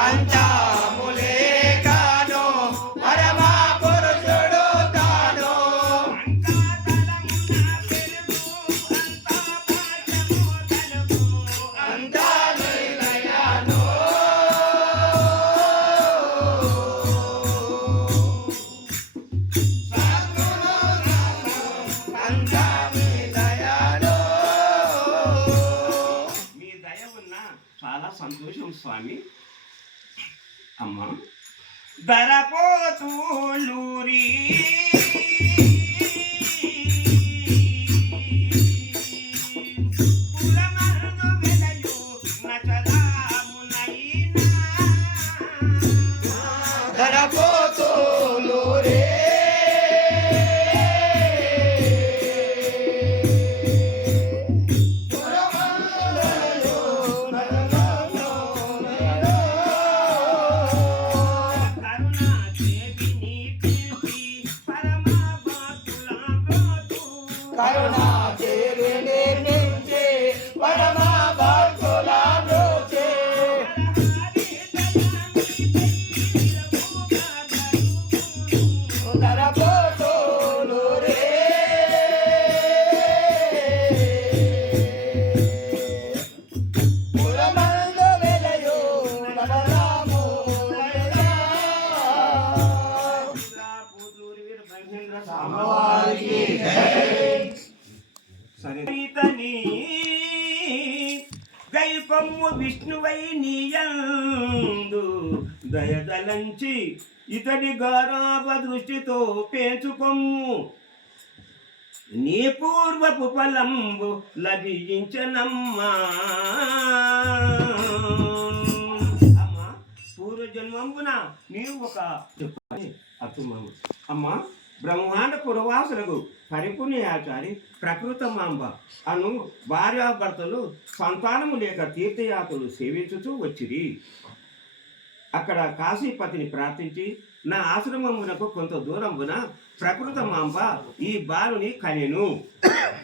పంచాములే కాను పరమ పురుషుడు తాను అంతా నిలయను అంతా నిలయను. మీ దయ ఉన్న చాలా సంతోషం స్వామి. అమ్మా ధరపోతూలూరి ధరపోతులు రే కరుణా చేరునే నించే పరమ భక్తుల బ్రోచే ధరపోతులు రే పురమందు వెలయు నడరాము సామవారికి సరే ఇతని గైపమ్ము విష్ణువై నీయందు దయదలంచి ఇతని గౌరవ దృష్టితో పేచుకొమ్ము నీ పూర్వపు ఫలంబు లభించనమ్మా. అమ్మా పూర్వజన్మంబున నీవు ఒక అతుమామ అమ్మా బ్రహ్మాండ పురవాసులకు పరిపుణ్యాచారి ప్రకృత మాంబ అను భార్యాభర్తలు సంతానము లేక తీర్థయాత్రలు సేవించుతూ వచ్చిరి. అక్కడ కాశీపతిని ప్రార్థించి నా ఆశ్రమమునకు కొంత దూరంబున ప్రకృత మాంబ ఈ బాలుని కనెను.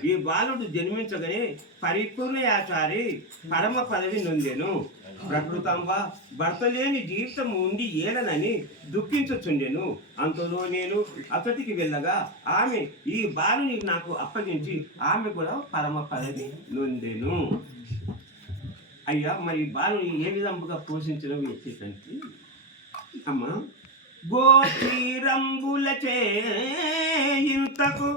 ఈ బాలుడు జన్మించగానే పరిపూర్ణయాచారి పరమ పదవి నొందెను. ప్రకృతాంబ భర్త లేని జీవితం ఉండి ఏలనని దుఃఖించుచుండెను. అంతలో నేను అతడికి వెళ్ళగా ఆమె ఈ బాలుని నాకు అప్పగించి ఆమె కూడా పరమ పదవి నొందెను. అయ్యా మరి బాలుని ఏ విధంగా పోషించడం వచ్చేసరికి అమ్మ గోచీరంబుల చేయుటకు